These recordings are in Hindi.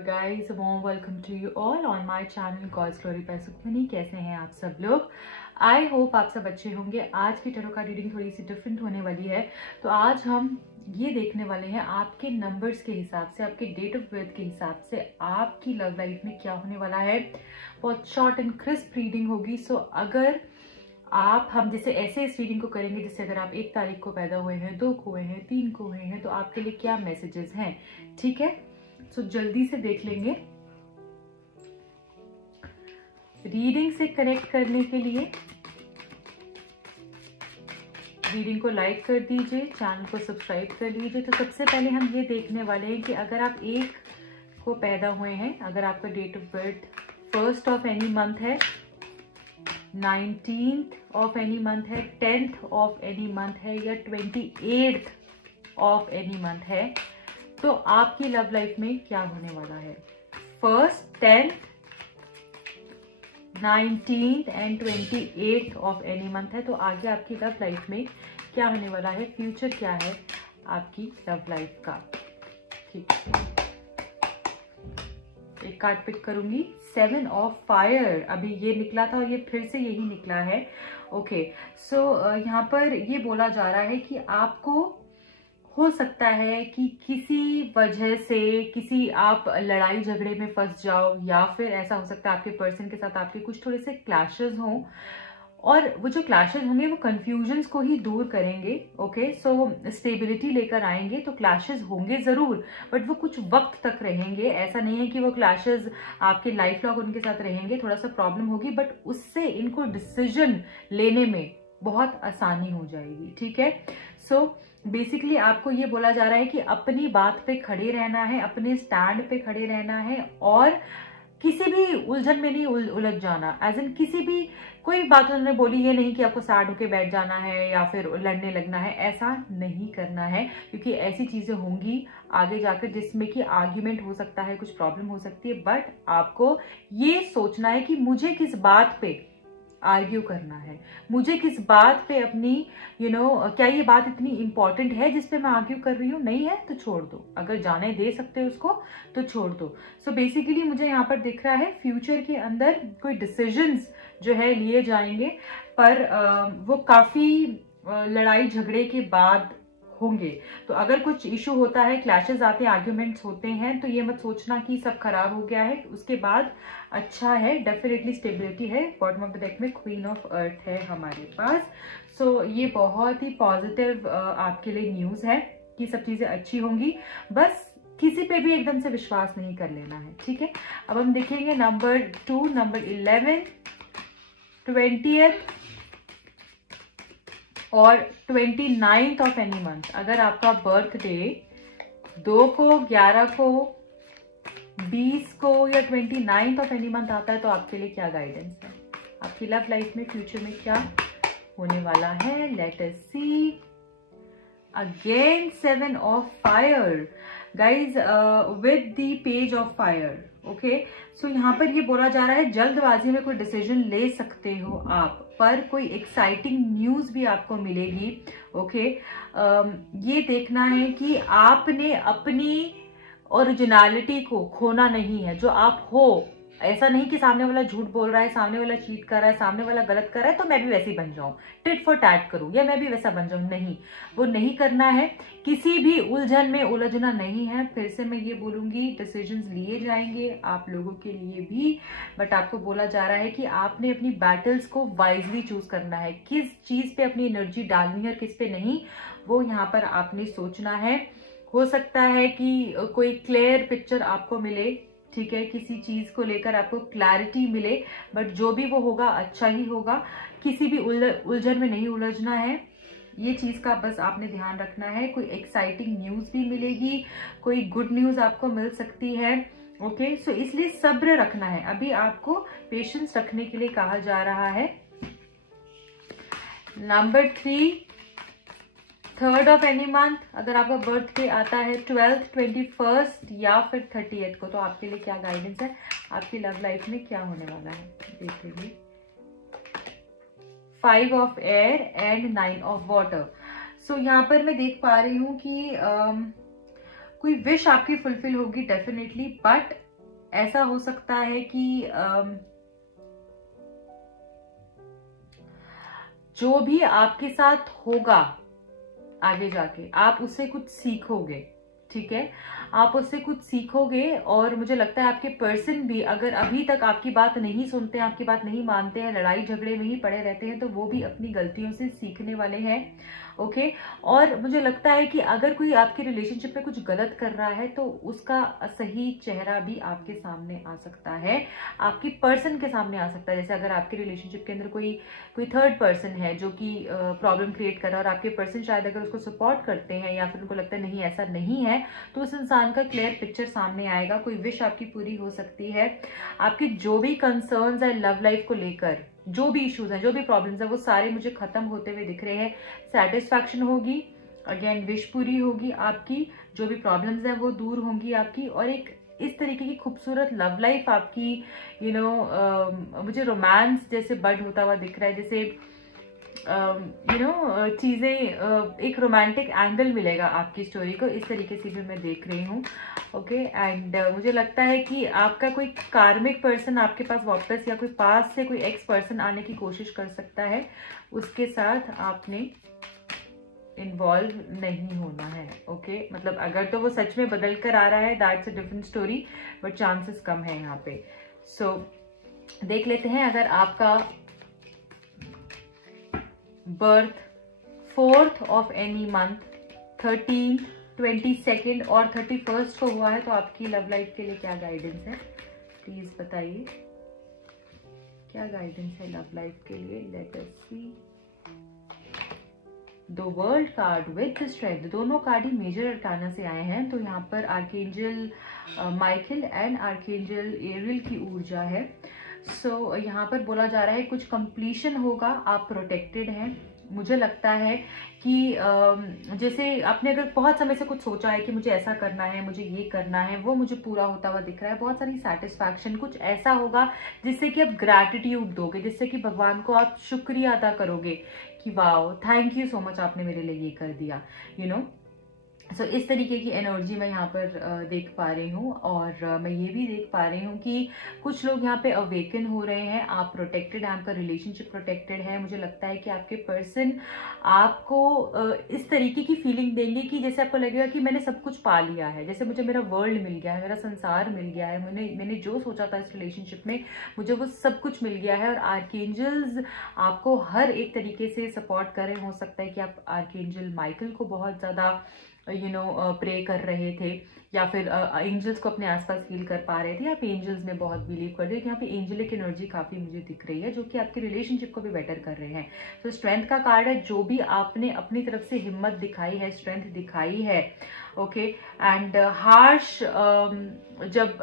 guys, a warm welcome to you all on my channel God's Glory by Sukhmani. कैसे हैं आप सब लोग? आई होप आप सब अच्छे होंगे। आज की टैरो का रीडिंग थोड़ी सी डिफरेंट होने वाली है। तो आज हम ये देखने वाले हैं आपके नंबर्स के हिसाब से, आपके डेट ऑफ बर्थ के हिसाब से आपकी लव लाइफ में क्या होने वाला है। बहुत शॉर्ट एंड क्रिस्प रीडिंग होगी। सो अगर हम जैसे ऐसे इस रीडिंग को करेंगे, जैसे अगर आप 1 तारीख को पैदा हुए हैं, 2 को हुए हैं, 3 को हुए हैं, तो आपके लिए क्या मैसेजेस हैं, ठीक है। सो जल्दी से देख लेंगे। रीडिंग से कनेक्ट करने के लिए रीडिंग को लाइक कर दीजिए, चैनल को सब्सक्राइब कर लीजिए। तो सबसे पहले हम ये देखने वाले हैं कि अगर आप 1 को पैदा हुए हैं, अगर आपका date of birth 1st of any month है, 19th ऑफ एनी मंथ है, 10th ऑफ एनी मंथ है या 28th ऑफ एनी मंथ है, तो आपकी लव लाइफ में क्या होने वाला है। 1st, 10th, 19th and 28th of any month है, तो आगे आपकी लव लाइफ में क्या होने वाला है, फ्यूचर क्या है आपकी लव लाइफ का। ठीक है, एक कार्ड पिक करूंगी, 7 ऑफ फायर। अभी ये निकला था और ये फिर से यही निकला है। ओके, सो यहाँ पर ये बोला जा रहा है कि आपको हो सकता है कि किसी वजह से आप लड़ाई झगड़े में फंस जाओ, या फिर ऐसा हो सकता है आपके पर्सन के साथ आपके कुछ थोड़े से क्लैशेस हों, और वो जो क्लैशेस होंगे वो कंफ्यूजन्स को ही दूर करेंगे। ओके, सो स्टेबिलिटी लेकर आएंगे। तो क्लैशेस होंगे जरूर, बट वो कुछ वक्त तक रहेंगे। ऐसा नहीं है कि वो क्लैशेस आपके लाइफ लॉन्ग उनके साथ रहेंगे। थोड़ा सा प्रॉब्लम होगी, बट उससे इनको डिसीजन लेने में बहुत आसानी हो जाएगी। ठीक है, सो बेसिकली आपको ये बोला जा रहा है कि अपनी बात पे खड़े रहना है, अपने स्टैंड पे खड़े रहना है, और किसी भी उलझन में नहीं उलझ जाना। एज इन किसी भी कोई बात उन्होंने बोली, ये नहीं कि आपको सैड होके बैठ जाना है या फिर लड़ने लगना है, ऐसा नहीं करना है। क्योंकि ऐसी चीजें होंगी आगे जाकर जिसमें कि आर्ग्यूमेंट हो सकता है, कुछ प्रॉब्लम हो सकती है, बट आपको ये सोचना है कि मुझे किस बात पे आर्ग्यू करना है, मुझे किस बात पे अपनी क्या ये बात इतनी इंपॉर्टेंट है जिसपे मैं आर्ग्यू कर रही हूँ। नहीं है तो छोड़ दो, अगर जाने दे सकते हो उसको तो छोड़ दो। सो बेसिकली मुझे यहाँ पर दिख रहा है फ्यूचर के अंदर कोई डिसीजंस जो है लिए जाएंगे, पर वो काफी लड़ाई झगड़े के बाद होंगे। तो अगर कुछ इशू होता है, क्लैशेस आते हैं, आर्ग्यूमेंट्स होते हैं, तो ये मत सोचना कि सब खराब हो गया है। उसके बाद अच्छा है, डेफिनेटली स्टेबिलिटी है। बॉटम ऑफ द डेक में क्वीन ऑफ अर्थ है हमारे पास। सो ये बहुत ही पॉजिटिव आपके लिए न्यूज है कि सब चीजें अच्छी होंगी। बस किसी पे भी एकदम से विश्वास नहीं कर लेना है। ठीक है, अब हम देखेंगे नंबर 2, नंबर 11, 20th और 29th ऑफ एनी मंथ। अगर आपका बर्थडे 2 को, 11 को, 20 को या 29th ऑफ एनी मंथ आता है, तो आपके लिए क्या गाइडेंस है, आपकी लव लाइफ में फ्यूचर में क्या होने वाला है। Let us see. Again 7 of fire guys with the page of fire. Okay, so यहाँ पर ये बोला जा रहा है जल्दबाजी में कोई डिसीजन ले सकते हो आप, पर कोई एक्साइटिंग न्यूज भी आपको मिलेगी। ओके, ये देखना है कि आपने अपनी ओरिजिनलिटी को खोना नहीं है। जो आप हो, ऐसा नहीं कि सामने वाला झूठ बोल रहा है, सामने वाला चीट कर रहा है, सामने वाला गलत कर रहा है तो मैं भी वैसे ही बन जाऊं, टिट फॉर टैट करूं, या मैं भी वैसा बन जाऊं। नहीं, वो नहीं करना है। किसी भी उलझन में उलझना नहीं है। फिर से मैं ये बोलूंगी, डिसीजंस लिए जाएंगे आप लोगों के लिए भी, बट आपको बोला जा रहा है कि आपने अपनी बैटल्स को वाइजली चूज करना है। किस चीज पे अपनी एनर्जी डालनी है और किस पे नहीं, वो यहाँ पर आपने सोचना है। हो सकता है कि कोई क्लियर पिक्चर आपको मिले, ठीक है, किसी चीज को लेकर आपको क्लैरिटी मिले, बट जो भी वो होगा अच्छा ही होगा। किसी भी उलझन में नहीं उलझना है, ये चीज का बस आपने ध्यान रखना है। कोई एक्साइटिंग न्यूज भी मिलेगी, कोई गुड न्यूज आपको मिल सकती है। ओके, सो इसलिए सब्र रखना है। अभी आपको पेशेंस रखने के लिए कहा जा रहा है। Number 3, 3rd of any month. अगर आपका बर्थडे आता है 12th, 21st या फिर 30th को, तो आपके लिए क्या गाइडेंस है, आपकी लव लाइफ में क्या होने वाला है, देखिए। 5 of air and 9 of water. So यहाँ पर मैं देख पा रही हूँ कि कोई विश आपकी फुलफिल होगी डेफिनेटली, बट ऐसा हो सकता है कि जो भी आपके साथ होगा आगे जाके आप उससे कुछ सीखोगे, ठीक है, आप उससे कुछ सीखोगे। और मुझे लगता है आपके पर्सन भी अगर अभी तक आपकी बात नहीं सुनते हैं, आपकी बात नहीं मानते हैं, लड़ाई झगड़े में ही पड़े रहते हैं, तो वो भी अपनी गलतियों से सीखने वाले हैं। ओके। और मुझे लगता है कि अगर कोई आपके रिलेशनशिप में कुछ गलत कर रहा है तो उसका सही चेहरा भी आपके सामने आ सकता है, आपकी पर्सन के सामने आ सकता है। जैसे अगर आपके रिलेशनशिप के अंदर कोई थर्ड पर्सन है जो कि प्रॉब्लम क्रिएट कर रहा है और आपके पर्सन शायद अगर उसको सपोर्ट करते हैं या फिर उनको लगता है नहीं ऐसा नहीं है, तो उस इंसान का क्लियर पिक्चर सामने आएगा। कोई विश आपकी पूरी हो सकती है। आपके जो भी कंसर्न्स है लव लाइफ को लेकर, जो भी इश्यूज हैं, जो भी प्रॉब्लम्स है, वो सारे मुझे खत्म होते हुए दिख रहे हैं। सेटिस्फैक्शन होगी, अगेन विश पूरी होगी आपकी, जो भी प्रॉब्लम्स है वो दूर होंगी आपकी, और एक इस तरीके की खूबसूरत लव लाइफ आपकी, मुझे रोमांस जैसे बड होता हुआ दिख रहा है। जैसे चीजें एक रोमांटिक एंगल मिलेगा आपकी स्टोरी को, इस तरीके से भी मैं देख रही हूँ। ओके। एंड मुझे लगता है कि आपका कोई कार्मिक पर्सन आपके पास वापस, या कोई पास से कोई एक्स पर्सन आने की कोशिश कर सकता है, उसके साथ आपने इन्वॉल्व नहीं होना है। ओके। मतलब अगर तो वो सच में बदल कर आ रहा है, that's a different story, but chances कम है यहाँ पे। सो देख लेते हैं, अगर आपका birth 4th of any month, 13, 22 और 31 को हुआ है, तो आपकी लव लाइफ के लिए क्या गाइडेंस है, प्लीज बताइए। क्या गाइडेंस है लव लाइफ के लिए? Let us see. The world card with strength, दोनों कार्ड ही मेजर अरकाना से आए हैं। तो यहाँ पर archangel Michael and archangel Ariel की ऊर्जा है। सो यहाँ पर बोला जा रहा है कुछ कंप्लीशन होगा, आप प्रोटेक्टेड हैं। मुझे लगता है कि जैसे आपने अगर बहुत समय से कुछ सोचा है कि मुझे ऐसा करना है, मुझे ये करना है, वो मुझे पूरा होता हुआ दिख रहा है। बहुत सारी सेटिस्फैक्शन, कुछ ऐसा होगा जिससे कि आप ग्रैटिट्यूड दोगे, जिससे कि भगवान को आप शुक्रिया अदा करोगे कि wow thank you so much, आपने मेरे लिए ये कर दिया, सो इस तरीके की एनर्जी मैं यहाँ पर देख पा रही हूँ। और मैं ये भी देख पा रही हूँ कि कुछ लोग यहाँ पे अवेकन हो रहे हैं, आप प्रोटेक्टेड हैं, आपका रिलेशनशिप प्रोटेक्टेड है। मुझे लगता है कि आपके पर्सन आपको इस तरीके की फीलिंग देंगे कि जैसे आपको लगेगा कि मैंने सब कुछ पा लिया है, जैसे मुझे मेरा वर्ल्ड मिल गया है, मेरा संसार मिल गया है, मैंने जो सोचा था इस रिलेशनशिप में, मुझे वो सब कुछ मिल गया है। और आर्कएंजल्स आपको हर एक तरीके से सपोर्ट कर रहे। हो सकता है कि आप आर्कएंजल माइकल को बहुत ज्यादा प्रे कर रहे थे, या फिर एंजल्स को अपने आसपास फील कर पा रहे थे, या आप एंजल्स में बहुत बिलीव कर रहे थे। यहाँ पे एंजलिक एनर्जी काफी मुझे दिख रही है, जो कि आपके रिलेशनशिप को भी बेटर कर रहे हैं। तो स्ट्रेंथ का कार्ड है, जो भी आपने अपनी तरफ से हिम्मत दिखाई है, स्ट्रेंथ दिखाई है। ओके। एंड हार्श जब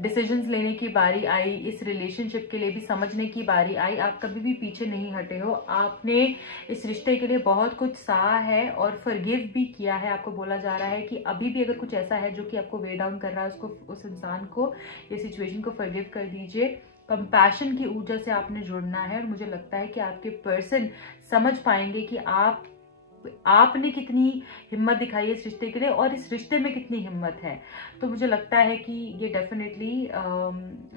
डिसीजंस लेने की बारी आई, इस रिलेशनशिप के लिए भी समझने की बारी आई, आप कभी भी पीछे नहीं हटे हो। आपने इस रिश्ते के लिए बहुत कुछ सहा है और फॉरगिव भी किया है। आपको बोला जा रहा है कि अभी भी अगर कुछ ऐसा है जो कि आपको वे डाउन कर रहा है, उसको, उस इंसान को, इस सिचुएशन को फॉरगिव कर दीजिए। कंपैशन की ऊर्जा से आपने जुड़ना है। और मुझे लगता है कि आपके पर्सन समझ पाएंगे कि आपने कितनी हिम्मत दिखाई है इस रिश्ते के लिए, और इस रिश्ते में कितनी हिम्मत है। तो मुझे लगता है कि ये डेफिनेटली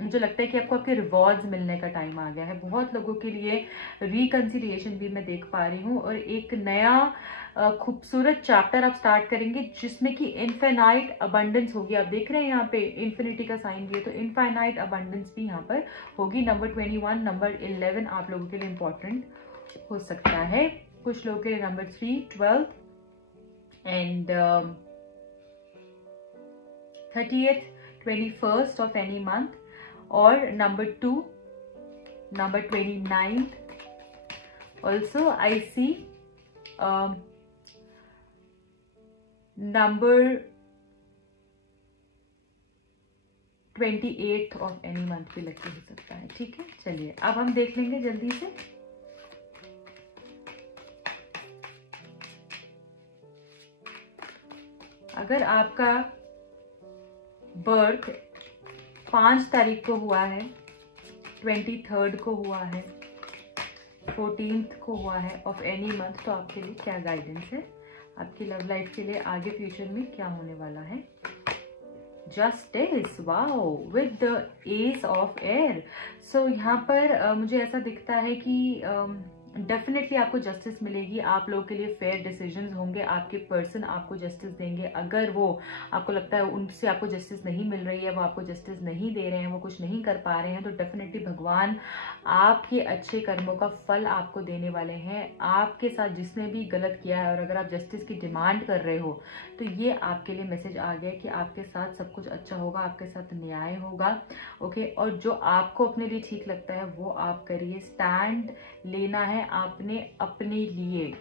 मुझे लगता है कि आपको आपके रिवॉर्ड्स मिलने का टाइम आ गया है। बहुत लोगों के लिए रिकंसिलिएशन भी मैं देख पा रही हूँ, और एक नया खूबसूरत चैप्टर आप स्टार्ट करेंगे जिसमें कि इनफाइनाइट अबंडेंस होगी। आप देख रहे हैं यहाँ पे इन्फिनिटी का साइन भी है, तो इनफाइनाइट अबंडेंस भी यहाँ पर होगी। नंबर 21, नंबर 11 आप लोगों के लिए इंपॉर्टेंट हो सकता है। कुछ लोगों के लिए number 3, 12 and 30th, 21st of any month, और number 2, number 29 also I see, number 28th of any month भी लकी हो सकता है। ठीक है, चलिए अब हम देख लेंगे जल्दी से। अगर आपका बर्थ 5 तारीख को हुआ है, 23rd को हुआ है, 14th को हुआ है ऑफ एनी मंथ, तो आपके लिए क्या गाइडेंस है, आपकी लव लाइफ के लिए आगे फ्यूचर में क्या होने वाला है। Justice, wow, with the ace of air. So यहाँ पर मुझे ऐसा दिखता है कि डेफिनेटली आपको जस्टिस मिलेगी, आप लोगों के लिए फेयर डिसीजंस होंगे, आपके पर्सन आपको जस्टिस देंगे। अगर वो आपको लगता है उनसे आपको जस्टिस नहीं मिल रही है, वो आपको जस्टिस नहीं दे रहे हैं, वो कुछ नहीं कर पा रहे हैं, तो डेफिनेटली भगवान आपके अच्छे कर्मों का फल आपको देने वाले हैं। आपके साथ जिसने भी गलत किया है और अगर आप जस्टिस की डिमांड कर रहे हो तो ये आपके लिए मैसेज आ गया कि आपके साथ सब कुछ अच्छा होगा, आपके साथ न्याय होगा। ओके, और जो आपको अपने लिए ठीक लगता है वो आप करिए। स्टैंड लेना है आपने अपने लिए,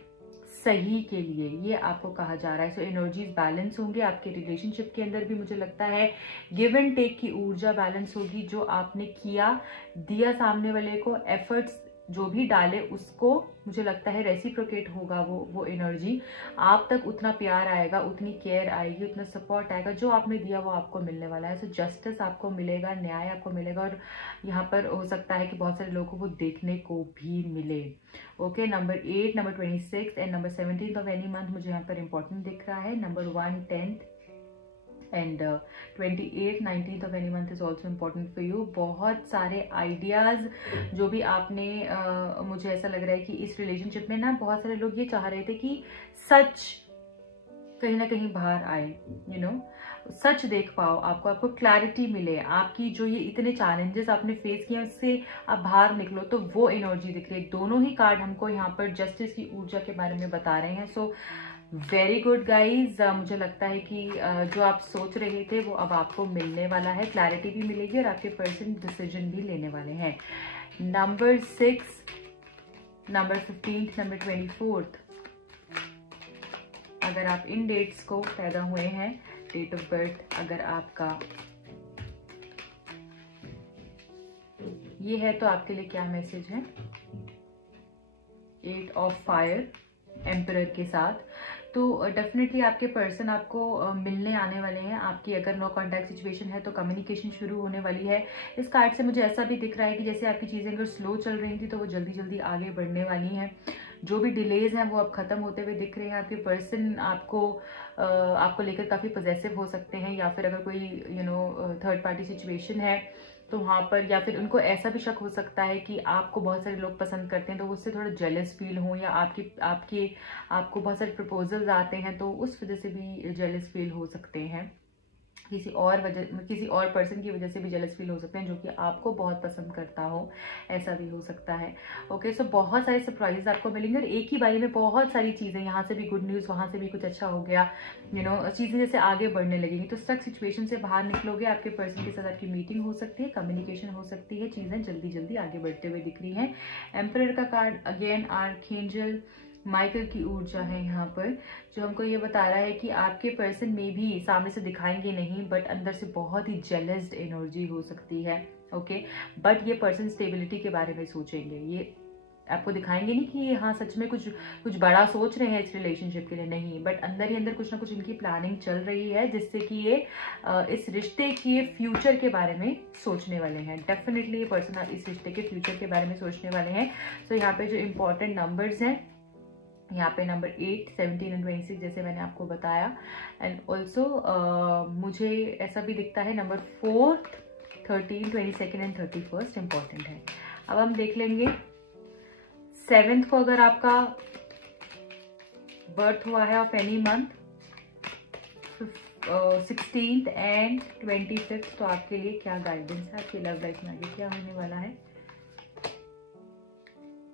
सही के लिए, ये आपको कहा जा रहा है। सो एनर्जीज बैलेंस होंगे आपके रिलेशनशिप के अंदर भी। मुझे लगता है गिव एंड टेक की ऊर्जा बैलेंस होगी। जो आपने किया, दिया सामने वाले को, एफर्ट्स जो भी डाले उसको मुझे लगता है रेसिप्रोकेट होगा वो एनर्जी। आप तक उतना प्यार आएगा, उतनी केयर आएगी, उतना सपोर्ट आएगा। जो आपने दिया वो आपको मिलने वाला है। सो जस्टिस आपको मिलेगा, न्याय आपको मिलेगा, और यहाँ पर हो सकता है कि बहुत सारे लोगों को देखने को भी मिले। Okay, number 8, number 26 and number 17 of any month मुझे यहाँ पर इंपॉर्टेंट दिख रहा है। Number 1, 10 and 28, 19 of any month is also important for you. बहुत सारे आइडियाज जो भी आपने मुझे ऐसा लग रहा है कि इस रिलेशनशिप में ना बहुत सारे लोग ये चाह रहे थे कि सच कहीं ना कहीं बाहर आए, यू नो, सच देख पाओ, आपको क्लैरिटी मिले, आपकी जो ये इतने चैलेंजेस आपने फेस किए उससे आप बाहर निकलो, तो वो एनर्जी दिख रही है। दोनों ही कार्ड हमको यहाँ पर जस्टिस की ऊर्जा के बारे में बता रहे हैं। सो वेरी गुड गाइज, मुझे लगता है कि जो आप सोच रहे थे वो अब आपको मिलने वाला है, क्लैरिटी भी मिलेगी और आपके पर्सन डिसीजन भी लेने वाले हैं। नंबर 6, नंबर 15, नंबर 24, अगर आप इन डेट्स को पैदा हुए हैं, डेट ऑफ बर्थ अगर आपका ये है तो आपके लिए क्या मैसेज है? 8 ऑफ फायर एम्परर के साथ। तो डेफिनेटली आपके पर्सन आपको मिलने आने वाले हैं। आपकी अगर नो कॉन्टैक्ट सिचुएशन है तो कम्युनिकेशन शुरू होने वाली है। इस कार्ड से मुझे ऐसा भी दिख रहा है कि जैसे आपकी चीज़ें अगर स्लो चल रही थी तो वो जल्दी जल्दी आगे बढ़ने वाली हैं। जो भी डिलेज हैं वो अब खत्म होते हुए दिख रहे हैं। आपके पर्सन आपको लेकर काफ़ी पॉजेसिव हो सकते हैं, या फिर अगर कोई थर्ड पार्टी सिचुएशन है तो वहाँ पर, या फिर उनको ऐसा भी शक हो सकता है कि आपको बहुत सारे लोग पसंद करते हैं तो उससे थोड़ा जेलस फील हो, या आपको बहुत सारे प्रपोजल्स आते हैं तो उस वजह से भी जेलस फील हो सकते हैं। किसी और पर्सन की वजह से भी जेलस फील हो सकते हैं जो कि आपको बहुत पसंद करता हो, ऐसा भी हो सकता है। ओके, सो बहुत सारे सरप्राइजेस आपको मिलेंगे और एक ही बारी में बहुत सारी चीज़ें, यहाँ से भी गुड न्यूज़, वहाँ से भी कुछ अच्छा हो गया, चीज़ें जैसे आगे बढ़ने लगेंगी। तो स्टक सिचुएशन से बाहर निकलोगे, आपके पर्सन के साथ आपकी मीटिंग हो सकती है, कम्युनिकेशन हो सकती है, चीज़ें जल्दी जल्दी आगे बढ़ते हुए दिख रही हैं। एम्परर का कार्ड अगेन आर्कएंजल माइकल की ऊर्जा है यहाँ पर, जो हमको ये बता रहा है कि आपके पर्सन में भी सामने से दिखाएंगे नहीं बट अंदर से बहुत ही जेलस्ड एनर्जी हो सकती है। ओके, बट ये पर्सन स्टेबिलिटी के बारे में सोचेंगे, ये आपको दिखाएंगे नहीं कि हाँ सच में कुछ बड़ा सोच रहे हैं इस रिलेशनशिप के लिए, नहीं, बट अंदर ही अंदर कुछ ना कुछ इनकी प्लानिंग चल रही है जिससे कि ये इस रिश्ते के फ्यूचर के बारे में सोचने वाले हैं। डेफिनेटली ये पर्सन इस रिश्ते के फ्यूचर के बारे में सोचने वाले हैं। तो यहाँ पे जो इंपॉर्टेंट नंबर्स हैं, यहाँ पे नंबर 8, 17 एंड 26 जैसे मैंने आपको बताया। एंड ऑल्सो मुझे ऐसा भी दिखता है नंबर 4, 13, 22 एंड 31 इंपॉर्टेंट है। अब हम देख लेंगे 7th को अगर आपका बर्थ हुआ है of any month, 16th and 25th, तो आपके लिए क्या गाइडेंस है, आपकी लव लाइफ में आगे क्या होने वाला है?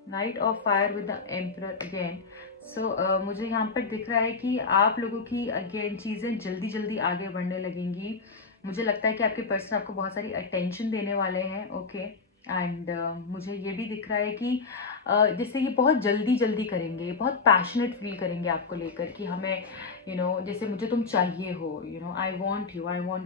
Knight of fire with the emperor again. So मुझे यहाँ पर दिख रहा है कि आप लोगों की अगेन चीज़ें जल्दी जल्दी आगे बढ़ने लगेंगी। मुझे लगता है कि आपके पर्सन आपको बहुत सारी अटेंशन देने वाले हैं। ओके, एंड मुझे ये भी दिख रहा है कि जैसे ये बहुत जल्दी जल्दी करेंगे, बहुत पैशनेट फील करेंगे आपको लेकर कि हमें जैसे मुझे तुम चाहिए हो, I want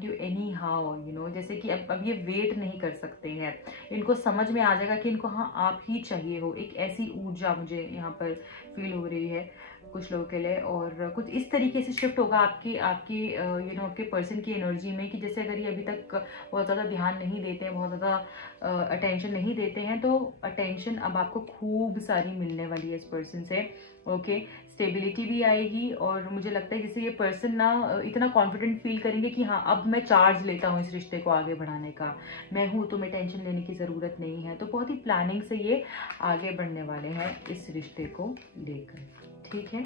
you any how, जैसे कि अब ये वेट नहीं कर सकते हैं। इनको समझ में आ जाएगा कि इनको हाँ आप ही चाहिए हो। एक ऐसी ऊर्जा मुझे यहाँ पर फील हो रही है। कुछ लोगों के लिए, और कुछ इस तरीके से शिफ्ट होगा आपकी आपकी आपके पर्सन की एनर्जी में कि जैसे अगर ये अभी तक बहुत ज़्यादा ध्यान नहीं देते हैं, बहुत ज़्यादा अटेंशन नहीं देते हैं, तो अटेंशन अब आपको खूब सारी मिलने वाली है इस पर्सन से। ओके, स्टेबिलिटी भी आएगी, और मुझे लगता है जैसे ये पर्सन ना इतना कॉन्फिडेंट फील करेंगे कि हाँ अब मैं चार्ज लेता हूँ इस रिश्ते को आगे बढ़ाने का, मैं हूँ, तुम्हें टेंशन लेने की ज़रूरत नहीं है। तो बहुत ही प्लानिंग से ये आगे बढ़ने वाले हैं इस रिश्ते को लेकर, ठीक है।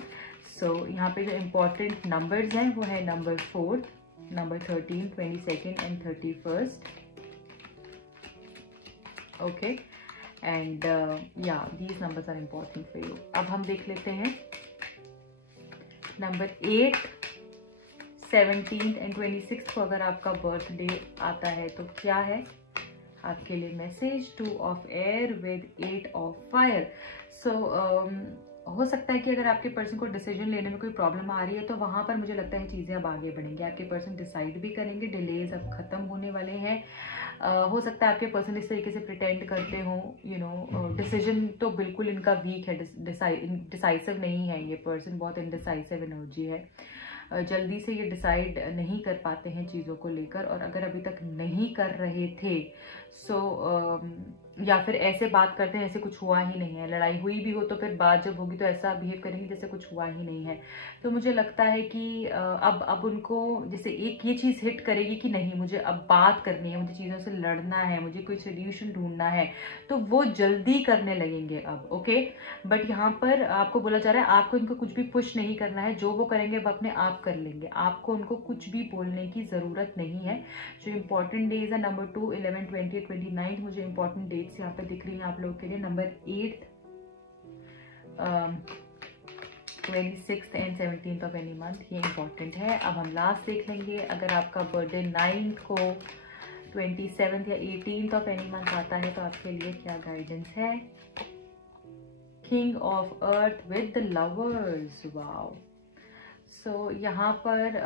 सो यहाँ पे जो इम्पोर्टेंट नंबर्स हैं वो है number 4, number 13, 22 and 31st। Okay, and या these numbers are important for you. अब हम देख लेते हैं नंबर 8, 17 एंड 26 को अगर आपका बर्थडे आता है तो क्या है आपके लिए message. 2 of air with 8 of fire. So हो सकता है कि अगर आपके पर्सन को डिसीजन लेने में कोई प्रॉब्लम आ रही है तो वहां पर मुझे लगता है चीज़ें अब आगे बढ़ेंगी, आपके पर्सन डिसाइड भी करेंगे, डिलेज अब खत्म होने वाले हैं। हो सकता है आपके पर्सन इस तरीके से प्रिटेंड करते हो, डिसीजन तो बिल्कुल इनका वीक है, डिसाइसिव नहीं है, ये पर्सन बहुत इनडिसाइसिव एनर्जी है, जल्दी से ये डिसाइड नहीं कर पाते हैं चीज़ों को लेकर, और अगर अभी तक नहीं कर रहे थे या फिर ऐसे बात करते हैं जैसे कुछ हुआ ही नहीं है, लड़ाई हुई भी हो तो फिर बात जब होगी तो ऐसा बिहेव करेंगे जैसे कुछ हुआ ही नहीं है। तो मुझे लगता है कि अब उनको जैसे एक ये चीज़ हिट करेगी कि नहीं मुझे अब बात करनी है, मुझे चीज़ों से लड़ना है, मुझे कोई सोल्यूशन ढूंढना है, तो वो जल्दी करने लगेंगे अब। ओके, बट यहाँ पर आपको बोला जा रहा है आपको इनको कुछ भी पुश नहीं करना है, जो वो करेंगे वो अपने आप कर लेंगे, आपको उनको कुछ भी बोलने की ज़रूरत नहीं है। जो इंपॉर्टेंट डेज है नंबर 2, 11, 20, 29 मुझे इंपॉर्टेंट डेट्स यहाँ पे दिख रही हैं आप लोगों के लिए। Number 8, 26 and 17 of any month, ये इंपॉर्टेंट है। अब हम लास्ट देख लेंगे, अगर आपका बर्थडे 9 को, 27 या 18 ऑफ एनी मंथ आता है तो आपके लिए क्या गाइडेंस है। King of earth with the lovers, wow. So यहाँ पर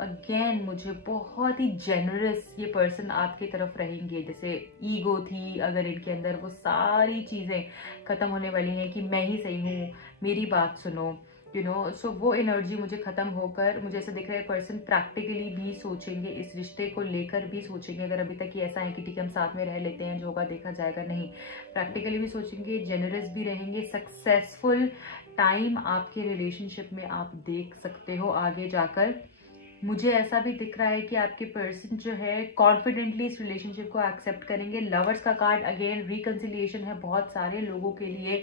अगेन मुझे बहुत ही जेनरस ये पर्सन आपकी तरफ रहेंगे, जैसे ईगो थी अगर इनके अंदर, वो सारी चीज़ें ख़त्म होने वाली हैं कि मैं ही सही हूँ, मेरी बात सुनो, सो वो एनर्जी मुझे ख़त्म होकर मुझे ऐसा दिख रहा है पर्सन प्रैक्टिकली भी सोचेंगे, इस रिश्ते को लेकर भी सोचेंगे। अगर अभी तक ये ऐसा है कि ठीक है हम साथ में रह लेते हैं, जो होगा देखा जाएगा, नहीं, प्रैक्टिकली भी सोचेंगे, जेनरस भी रहेंगे, सक्सेसफुल टाइम आपके रिलेशनशिप में आप देख सकते हो आगे जाकर। मुझे ऐसा भी दिख रहा है कि आपके पर्सन जो है कॉन्फिडेंटली इस रिलेशनशिप को एक्सेप्ट करेंगे। लवर्स का कार्ड अगेन रिकंसिलिएशन है बहुत सारे लोगों के लिए,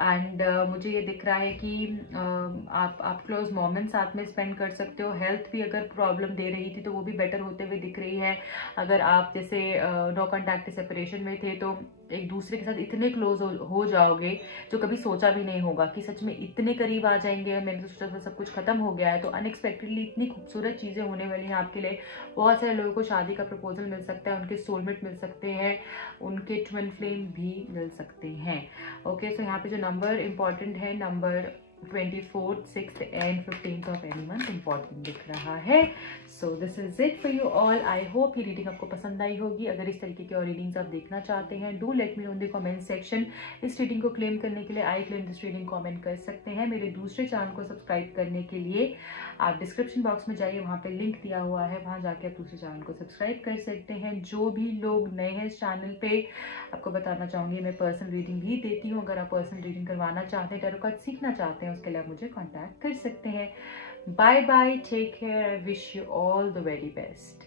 एंड मुझे ये दिख रहा है कि आप क्लोज मोमेंट साथ में स्पेंड कर सकते हो। हेल्थ भी अगर प्रॉब्लम दे रही थी तो वो भी बेटर होते हुए दिख रही है। अगर आप जैसे नो कॉन्टैक्ट सेपरेशन में थे तो एक दूसरे के साथ इतने क्लोज हो जाओगे जो कभी सोचा भी नहीं होगा कि सच में इतने करीब आ जाएंगे, मैंने तो सोचा था सब कुछ खत्म हो गया है। तो अनएक्सपेक्टेडली इतनी खूबसूरत चीज़ें होने वाली हैं आपके लिए। बहुत सारे लोगों को शादी का प्रपोजल मिल सकता है, उनके सोलमेट मिल सकते हैं, उनके ट्विन फ्लेम भी मिल सकते हैं। ओके, सो यहाँ पे जो नंबर इंपॉर्टेंट है, number 24, 6 and 15 of any month important दिख रहा है। So this is it for you all. I hope ये रीडिंग आपको पसंद आई होगी। अगर इस तरीके की और रीडिंग्स आप देखना चाहते हैं, do let me know in the comment section. इस रीडिंग को क्लेम करने के लिए I claim this reading comment कर सकते हैं। मेरे दूसरे चैनल को सब्सक्राइब करने के लिए आप डिस्क्रिप्शन बॉक्स में जाइए, वहाँ पे लिंक दिया हुआ है, वहाँ जाके आप दूसरे चैनल को सब्सक्राइब कर सकते हैं। जो भी लोग नए हैं इस चैनल पे, आपको बताना चाहूँगी मैं पर्सनल रीडिंग भी देती हूँ। अगर आप पर्सनल रीडिंग करवाना चाहते हैं, टैरो कार्ड सीखना चाहते हैं, उसके लिए आप मुझे कॉन्टैक्ट कर सकते हैं। Bye bye, take care, I wish you all the very best.